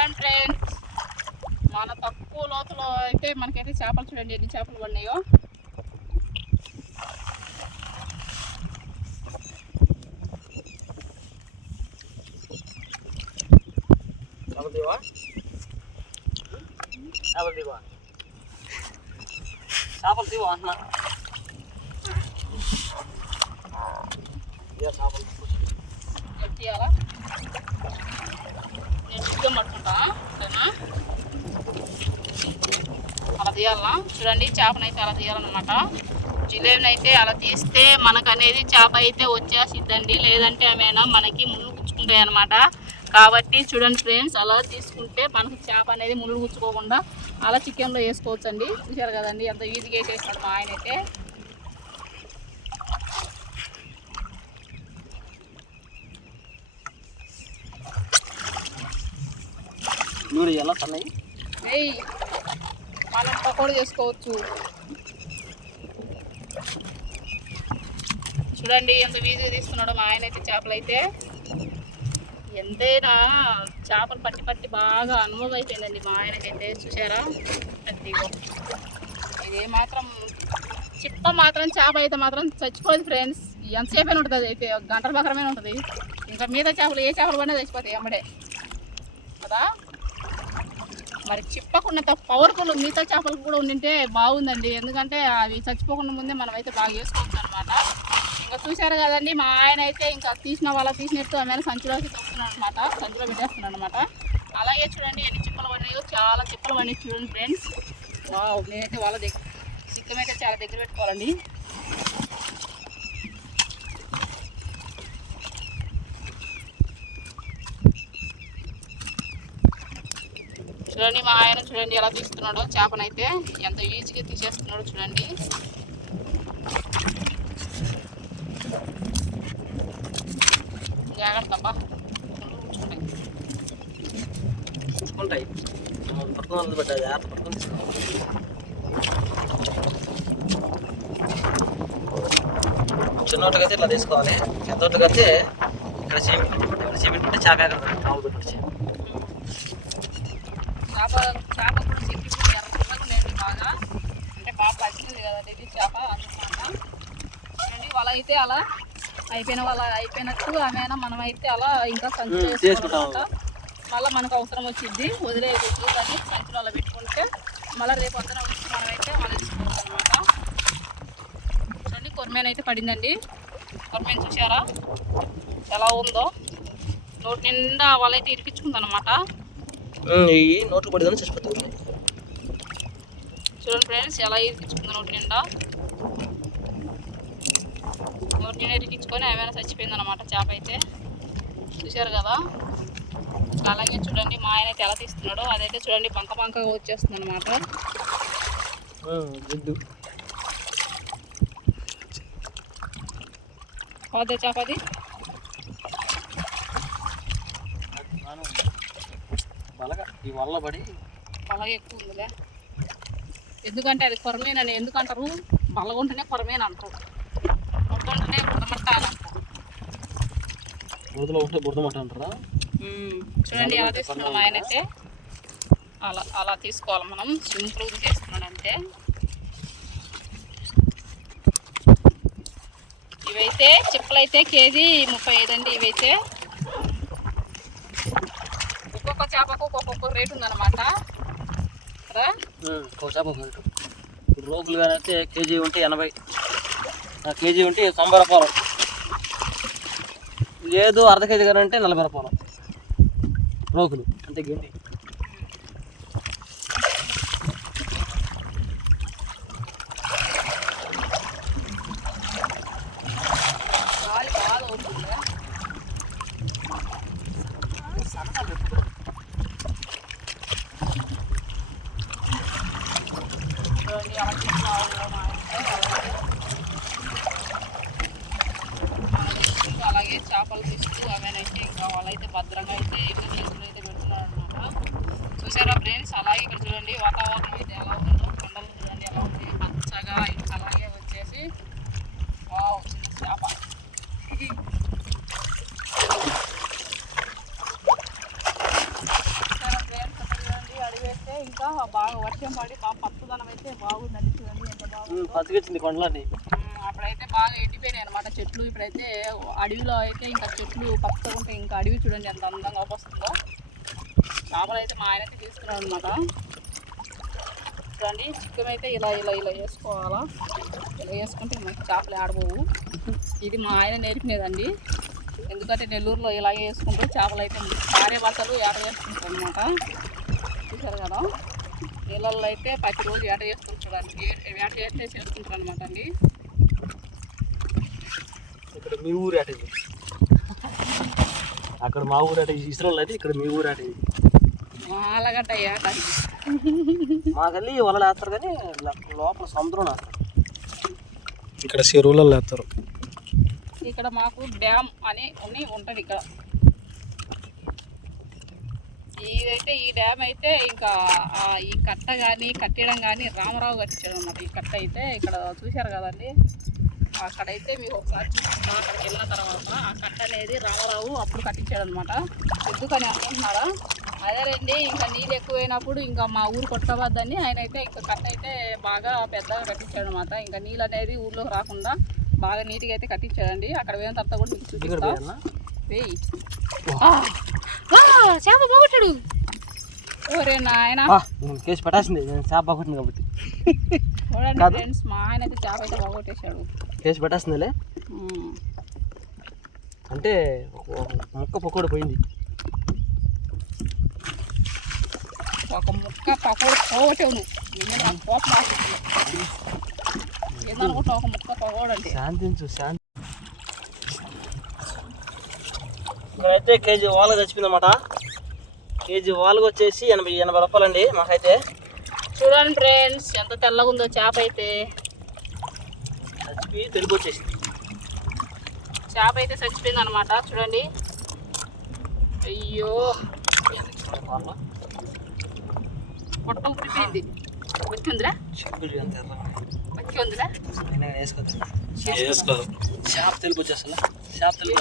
చూడండి ఫ్రెండ్స్ మన తక్కువ లోతులో అయితే మనకైతే చేపలు చూడండి ఎన్ని చేపలు పడినాయో అవదేవా అవదేవా చేపలు తీవా అంటున్నా ఏ చేపలు ఎత్తియాలా నేను అలా తీయాలా? చూడండి చేపను అయితే అలా తీయాలన్నమాట. జిలేబిని అయితే అలా తీస్తే మనకు అనేది చేప అయితే వచ్చేసిద్దండి లేదంటే ఏమైనా మనకి ముళ్ళు గుచ్చుకుంటాయి అనమాట కాబట్టి చూడండి ఫ్రెండ్స్ అలా తీసుకుంటే మనకి చేప అనేది ముళ్ళు గుచ్చుకోకుండా అలా చికెన్లో వేసుకోవచ్చండి. చూసారు కదండి ఎంత ఈజీగా వేసేస్తాడు మా ఆయన అయితే నూనె ఎలా సన్నయి మనం పకోడీ చేసుకోవచ్చు. చూడండి ఎంత వీజుగా తీస్తున్నాడో మా ఆయన అయితే చేపలు అయితే. ఎంతైనా చేపలు పట్టి పట్టి బాగా అనుభవం అయిపోయిందండి మా ఆయనకైతే చూసారా అదిగో. ఇది మాత్రం చిప్ప మాత్రం చేప అయితే మాత్రం చచ్చిపోదు ఫ్రెండ్స్. ఎంతసేపు ఉంటుంది అది అయితే గంటల బకరమైన ఉంటుంది. ఇంకా మిగతా చేపలు ఏ చేపలు పడినా చచ్చిపోతాయి ఎమ్మడే కదా? మరి చిప్పకున్నంత పవర్ఫుల్ మిగతా చేపలు కూడా ఉండింటే బాగుందండి. ఎందుకంటే అవి చచ్చిపోకుండా ముందే మనం అయితే బాగా వేసుకోవచ్చు అనమాట ఇంకా చూశారు కదండి మా ఆయన అయితే ఇంకా తీసిన వాళ్ళ తీసినట్టు ఆమె సంచిలో తొక్కుతున్నాడు అనమాట సంచిలో పెట్టేస్తున్నాడు అనమాట అలాగే చూడండి ఎన్ని చిప్పలు పడినాయో చాలా చిప్పలు పడినాయి చూడండి ఫ్రెండ్స్ నేనైతే వాళ్ళ దగ్గర సిక్కమైతే చాలా దగ్గర పెట్టుకోవాలండి. చూడండి మా ఆయన చూడండి ఎలా తీస్తున్నాడో చేపనైతే ఎంత ఈజీగా తీసేస్తున్నాడో చూడండి. జాగ్రత్త అబ్బా. ఉంటాయి. పట్టుకుని పెట్టా జాగ్రత్త తీసుకోవాలి ఇట్లా తీసుకోవాలి. పెద్దోటికి ఇక్కడ సిమెంట్ ఇక్కడ సిమెంట్ ఉంటే చేప చేప కూడా చిక్కిపోయి ఎర్రగా ఉన్నాయండి బాగా. అంటే బాగా పచ్చింది కదండి ఇది చేప అందుకన్నా చూడండి అయితే అలా అయిపోయిన వాళ్ళ అయిపోయినట్టు ఆమె మనం అయితే అలా ఇంకా వేసుకోవాలన్నమాట. చేసుకుంటాం. మళ్ళీ మనకు అవసరం వచ్చింది వదిలేదు కానీ సంచులు అలా పెట్టుకుంటే మళ్ళీ రేపు పొద్దున వచ్చి మనం అయితే మళ్ళీ తీసుకోవచ్చు అనమాట చూడండి కొరమేన అయితే పడిందండి. కొరమేన చూసారా ఎలా ఉందో. నోటి నిండా వాళ్ళైతే ఇరికించుకుందనమాట ఈ నోట్లు పడిదని చచ్చిపోతుంది చూడండి ఫ్రెండ్స్ ఎలా ఇరికించుకుంది నోటి నిండా. నోటి నిండా ఇరికించుకొని ఏమైనా చచ్చిపోయింది అనమాట చేప అయితే. చూశారు కదా? అలాగే చూడండి మా ఆయన అయితే ఎలా తీస్తున్నాడో అదైతే చూడండి బంక బంకగా వచ్చేస్తుంది అనమాట జిడ్డు పోతే చేపది బలగా ఈ వల్ల పడి అలాగే ఎక్కువ ఉందిలే. ఎందుకంటే అది కొరమేనని ఎందుకంటారు? బలగుంటేనే కొరమేన అంటారు. ముద్దుంటేనే బుడమట్ట అని అంటారు. బురదలో ఉంటే బురద మట్ట అంటారా. చూడండి ఎలా తీసుకున్నాం ఆయన అయితే అలా అలా తీసుకోవాలి మనం. సింపుల్గా చేస్తున్నాడు అంతే ఇవైతే చిప్పలైతే కేజీ ముప్పై ఐదు అండి ఇవైతే ఒక్కొక్క చేపకు ఒక్కొక్క రేటు ఉందన్నమాట. చేప రేటు. ఇప్పుడు రోగులు కానీ అయితే కేజీ ఉంటే ఎనభై. కేజీ ఉంటే తొంభై రూపాయలు. లేదు అర్ధ కేజీ కానీ అంటే నలభై రూపాయలు. రోగులు అంటే గండి గాలి బాగా అవుతుంది చూడండి అలా చిన్న మా ఇంకా అలాగే చేపలు తీస్తూ అవేనైతే ఇంకా వాళ్ళైతే భద్రంగా అయితే ఇక్కడ చేతులు అయితే పెడుతున్నారు అనమాట చూసారా ఫ్రెండ్స్? అలాగే ఇక్కడ చూడండి వాతావరణం అయితే ఎలా ఉందో కొండలు చూడండి ఎలా ఉంది పచ్చగా ఇంకా అలాగే వచ్చేసి వావ్ చిన్న చేప. చూసారా బాగా వర్షం పడి బాగా పచ్చదనం అయితే బాగుందండి చూడండి ఎంత బాగుందో. పచ్చికొచ్చింది కొండలన్నీ. ఉమ్, అప్పుడైతే బాగా ఎండిపోయినాయి అనమాట చెట్లు. ఇప్పుడైతే అడవిలో అయితే ఇంకా చెట్లు పచ్చగా ఉంటే ఇంకా అడవి చూడండి ఎంత అందంగా వస్తుందో. చేపలు అయితే మా ఆయన అయితే తీసుకున్నాడు అనమాట చూడండి చికెన్ అయితే ఇలా ఇలా ఇలా వేసుకోవాలా? ఇలా వేసుకుంటే మనకి చేపలు ఆడబోవు. ఇది మా ఆయన నేర్పినదండి. ఎందుకంటే నెల్లూరులో ఇలాగే వేసుకుంటే చేపలు అయితే భార్య భర్తలు ఏట వేసుకుంటారు అనమాట చూసారు కదా? నీళ్ళల్లో అయితే ప్రతిరోజు ఏట చేసుకుంటారు ఏట చేస్తే చేసుకుంటారు అనమాట అండి. ఇక్కడ మీ ఊరు ఇది. అక్కడ మా ఊరు అట ఇస్రోలు అయితే ఇక్కడ మీ ఊరు అట ఇది. అలాగంట ఏట మాకెళ్ళి వలలు వేస్తారు కానీ లోపల సముద్రం వేస్తారు. ఇక్కడ చెరువులలో వేస్తారు. ఇక్కడ మాకు డ్యామ్ అని ఉన్ని ఉంటుంది ఇక్కడ. ఇదైతే ఈ డ్యామ్ అయితే ఇంకా ఈ కట్ట కానీ కట్టడం కానీ రామారావు కట్టించాడు అనమాట ఈ కట్ట అయితే ఇక్కడ చూశారు కదండి? అక్కడైతే మీకు ఒకసారి చూపిస్తా అక్కడికి వెళ్ళిన తర్వాత ఆ కట్ట అనేది రామారావు అప్పుడు కట్టించాడు అనమాట ఎందుకని అనుకుంటున్నారా? అదేనండి ఇంకా నీళ్ళు ఎక్కువైనప్పుడు ఇంకా మా ఊరు కొట్టవద్దని ఆయన అయితే ఇంకా కట్ట అయితే బాగా పెద్దగా కట్టించాడు అనమాట ఇంకా నీళ్ళు అనేది ఊర్లోకి రాకుండా బాగా నీట్గా అయితే కట్టించాడండి. అక్కడ పోయిన తర్వాత కూడా మీకు చూపిస్తాను వెయ్యి చేప పోగొట్టాడు. ఓరే నాయన. కేసు పెట్టాల్సింది. నేను చేప పట్టును కాబట్టి. ఫ్రెండ్స్ మా ఆయన అయితే చేప అయితే పోగొట్టేశాడు. కేసు పెట్టాల్సిందిలే. అంటే ముక్క పొక్కడు పోయింది. ఒక ముక్క పకోడు పోగొట్టావు నువ్వు. కోపం వస్తుంది ఏందనుకుంటున్నావు? ఒక ముక్క పకోడు అంటే. శాంతించు శాంతి. ఇక్కడైతే కేజీ వాలుగా చచ్చిపోయిందన్నమాట కేజీ వాలుగా వచ్చేసి ఎనభై ఎనభై రూపాయలండి మాకైతే. చూడండి ఫ్రెండ్స్ ఎంత తెల్లగా ఉందో చేప అయితే. చచ్చిపోయి తెలుగు వచ్చేసింది. చేప అయితే చచ్చిపోయింది అనమాట చూడండి. అయ్యో. పొట్టం పుడిపోయింది వచ్చి ఉందిరా. వచ్చి ఉందిరా? షాప్ తెలుగు వచ్చేస్తా షాప్ తెలుగు.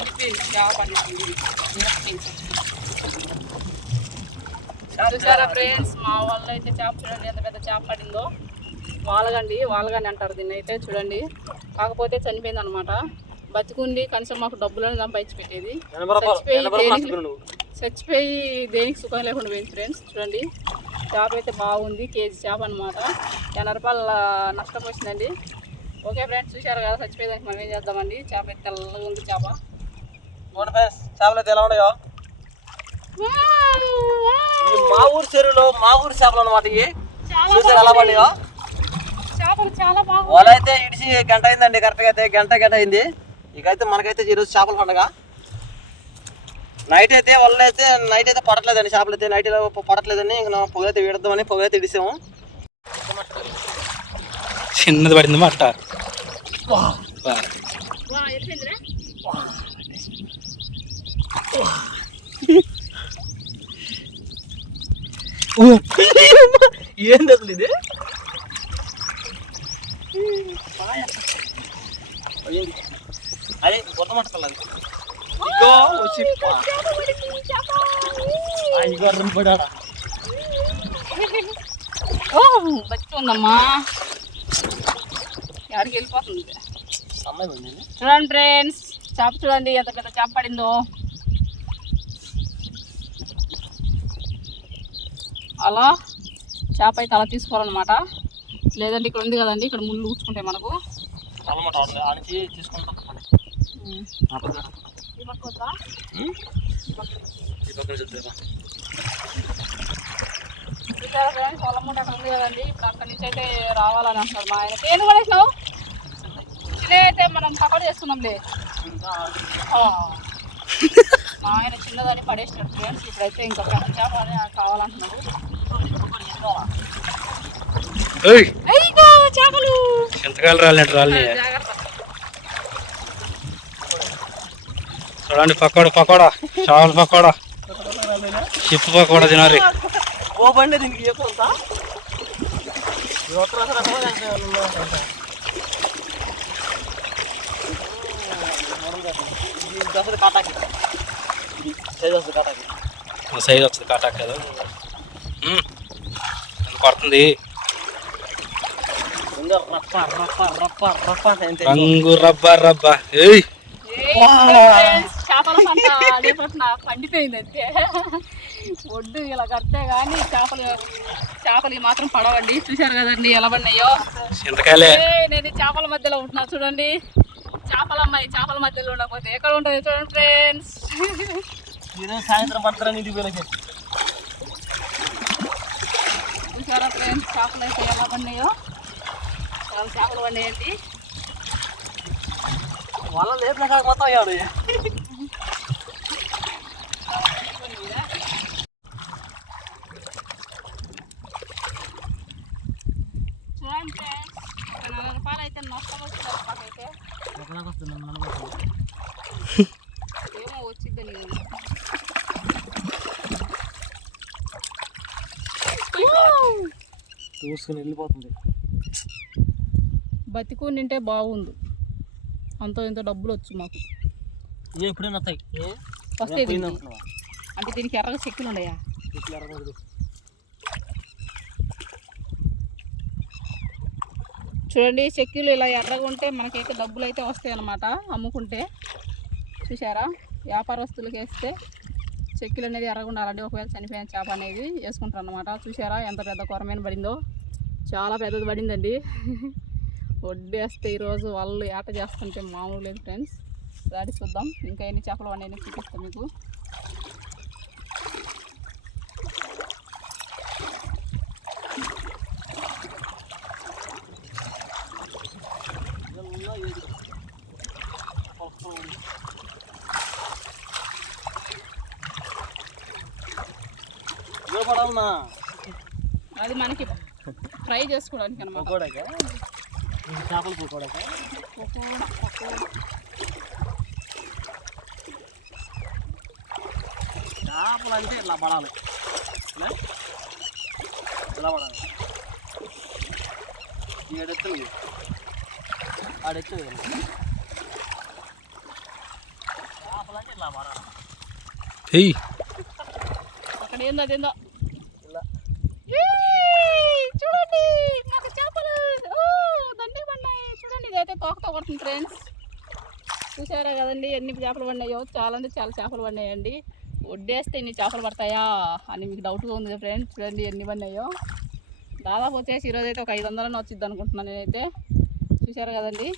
చూసారా ఫ్రెండ్స్ మా వాళ్ళు అయితే చేప చూడండి ఎంత పెద్ద చేప పడిందో. వాలగండి వాలగండి అంటారు దీన్ని అయితే చూడండి. కాకపోతే చనిపోయింది అనమాట బతికుండి కనీసం మాకు డబ్బులను సంపాదించి పెట్టేది చచ్చిపోయి దేనికి సుఖం లేకుండా పోయింది ఫ్రెండ్స్ చూడండి. చేప అయితే బాగుంది కేజీ చేప అనమాట ఎనభై రూపాయల నష్టం వచ్చిందండి. ఓకే ఫ్రెండ్స్ చూశారు కదా చచ్చిపోయేదానికి మనం ఏం చేద్దామండి? చేప అయితే తెల్లగా ఉంది చేప. చూడండి ఫ్రెండ్స్ చేపలు అయితే ఎలా ఉన్నాయో. మా ఊరు చెరువులో మా ఊరు చేపలు అనమాట ఇవి. చూసారు ఎలా పడ్డాయో చేపలు చాలా బాగుంది వాళ్ళు అయితే ఇడిచి గంట అయిందండి కరెక్ట్గా అయితే గంట గంట అయింది. ఇకైతే మనకైతే ఈరోజు చేపల పండగ. నైట్ అయితే వాళ్ళు అయితే నైట్ అయితే పడట్లేదండి చేపలు అయితే. నైట్ పడట్లేదని ఇంకా పొగైతే వీడద్దామని పొగైతే ఇడిసాము. చిన్నది పడింది మాట వా ఎట్టిందిరా ఏంది అసలు ఇది అదే గుర్తమట్టలేదు ఇగో వచ్చి ఇగో రెండు పడాడా ఓ బతి ఉందమ్మా ఎక్కడికి వెళ్ళిపోతుంది. చూడండి ఫ్రెండ్స్ చేప చూడండి ఎంత పెద్ద చేప పడిందో. అలా చేప అయితే అలా తీసుకోవాలన్నమాట. లేదంటే ఇక్కడ ఉంది కదండి ఇక్కడ ముళ్ళు ఊచుకుంటాయి మనకు. తీసుకుంటాం ఉమ్. ఆ పక్కన. ఈ పక్క వద్దా? ఈ పక్కన చూద్దాం చూసారా ఫ్రెండ్స్ వాళ్ళ మూట అక్కడ ఉంది కదండి. ఇప్పుడు అక్కడి నుంచి అయితే రావాలని మా ఆయన పేరు కూడా వేసినావు? చిన్న అయితే మనం పకోడీ చేసుకున్నాంలే ఆ. మా ఆయన చిన్నదాన్ని పడేసినాడు ఫ్రెండ్స్ ఇప్పుడైతే ఇంకా పెద్ద చేప అని కావాలంటున్నాడు ఏయ్! అయ్యో చేపలు. ఎంతకాలం రాలినట్టు రాలి. చూడండి పకోడా పకోడా. చావల పకోడా. చిప్పు పకోడా తినాలి. ఓ బండి దీనికి ఇది సైజ్ వస్తుంది కాటాకి సైజ్ వస్తుంది కాటాక్ కదా. కొడుతుంది? ఇంకా రప్ప రప్ప రప్ప రప్ప అంటే రంగు రబ్బా రబ్బా. ఏయ్. పండిపోయింది అంతే. ఒడ్డు ఇలా కడితే కానీ చేపలు చేపలు ఈ మాత్రం పడవండి. చూశారు కదండి ఎలా పడినాయో? నేను చేపల మధ్యలో ఉంటున్నా చూడండి. చేపల అమ్మాయి చేపల మధ్యలో ఉండకపోతే ఎక్కడ ఉంటుంది చూడండి ఫ్రెండ్స్ ఈరోజు సాయంత్రం పడతారా ఇంటికి వెళ్ళి చూసారా ఫ్రెండ్స్ చేపలు అయితే ఎలా పడినాయో? చాలా చేపలు పడినాయండి. వాళ్ళ లేదు మొత్తం అయ్యాడు చూడండి ఫ్రెండ్స్ ఒక నలభై రూపాయలు అయితే నష్టం వచ్చింది మాకైతే ఎక్కడికి వస్తున్నాను నడవచ్చు ఏమో వచ్చిద్ది నీకు చూసుకుని వెళ్ళిపోతుంది. బతికు నింటే బాగుంది అంత ఇంత డబ్బులు వచ్చు మాకు. ఏ ఎప్పుడైనా వస్తాయి? వస్తాయి? అంటే దీనికి ఎర్రగా చెక్కులు ఉన్నాయా ఇట్లా ఎరగకూడదు. చూడండి చెక్కీలు ఇలా ఎర్రగా ఉంటే మనకైతే డబ్బులు అయితే వస్తాయి అన్నమాట అమ్ముకుంటే. చూసారా వ్యాపారస్తులకు వేస్తే చెక్కీలు అనేది ఎర్రగా ఉండాలండి. ఒకవేళ చనిపోయిన చేప అనేది వేసుకుంటారు అనమాట చూసారా ఎంత పెద్ద కొరమైన పడిందో. చాలా పెద్దది పడిందండి. వడ్డేస్తే ఈరోజు వాళ్ళు ఏట చేస్తుంటే మామూలు లేదు ఫ్రెండ్స్. దాటి చూద్దాం. ఇంకా ఎన్ని చేపలు అనేవి చూపిస్తాం మీకు. పడవునా అది మనకి ఫ్రై చేసుకోవడానికి అనమాట పకోడాకా? ఇది చేపల పకోడాకా? పకోడా పకోడా. చేపలు అంటే ఇట్లా పడాలి ఇలా? పడాలి. ఏడెత్తు ఆడెత్తు చేపలు అంటే ఇట్లా పడాలి. అక్కడ ఏందో అదేందో ఇలా ఏయ్! చూడండి మాకు చేపలు ఓ దండిగా పడినాయి చూడండి ఇదైతే తోకతో కొడుతుంది ఫ్రెండ్స్ చూసారా కదండి ఎన్ని చేపలు పడినాయో? చాలా అంటే చాలా చేపలు పడినాయండి. వడ్డేస్తే ఇన్ని చేపలు పడతాయా అని మీకు డౌట్గా ఉంది ఫ్రెండ్స్ చూడండి ఎన్ని పడినాయో. దాదాపు వచ్చేసి ఈరోజు అయితే ఒక ఐదు వందలని వచ్చింది అనుకుంటున్నాను నేనైతే. చూసారా కదండి?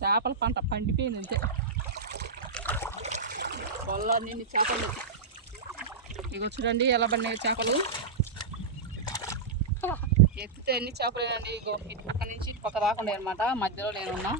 చేపల పంట పండిపోయింది అంతే. వల్ల నిన్ను చేపలు. ఇగో చూడండి ఎలా పడినాయి చేపలు. ఎత్తితే ఎన్ని చేపలేనండి ఇగో పక్క నుంచి ఇటు పక్క రాకుండా అనమాట మధ్యలో నేనున్నా.